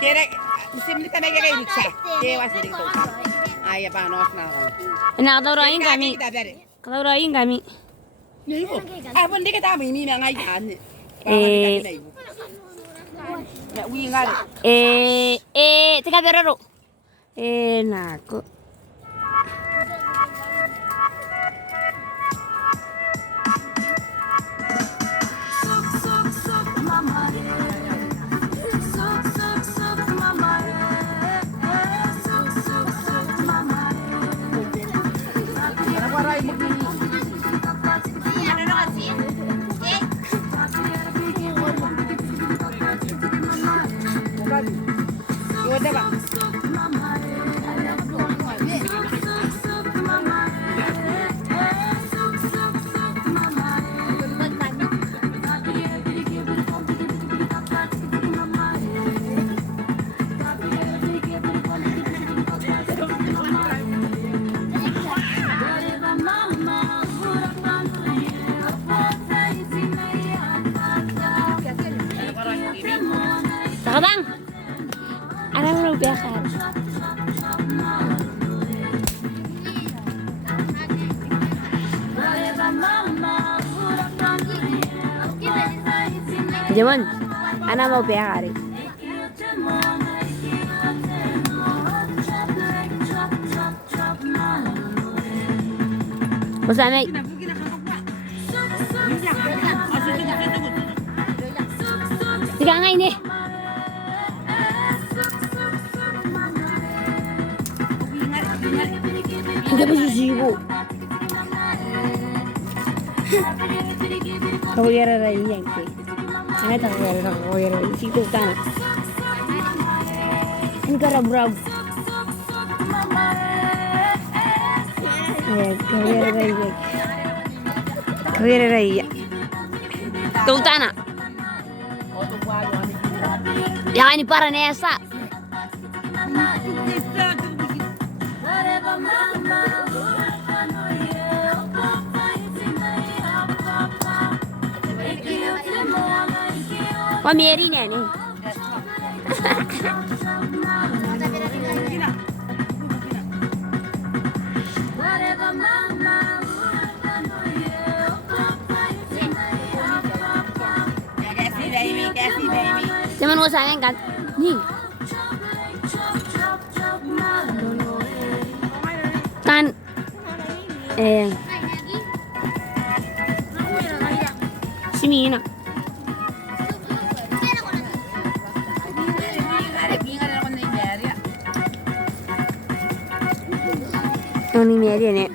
Kira, simili kami kay Richa. Kaya wasiri ko. Ay, panos na ako. Nakatawrain kami. Katawrain kami. Naibo. Ah, hindi ka tama, hindi na ngayon. Teka beraro. Nako. Yaudah, Pak. Saka bang? Ano mo biyakan? Jamon, ano mo biyakan? Masamay. Tiga nga ini. Hindi ba sisibo? Kawira rin yan kay. Ano ito kawira rin? Sito ka na. Ano ka rab-rab? Ayan, kawira rin yan. Kawira rin yan. Tulta na. Yan ni para nesa. Wah, Mary nih nih. Cuman mau sayang kan? Nih. Kan. Sini nak. Ini Mary nih.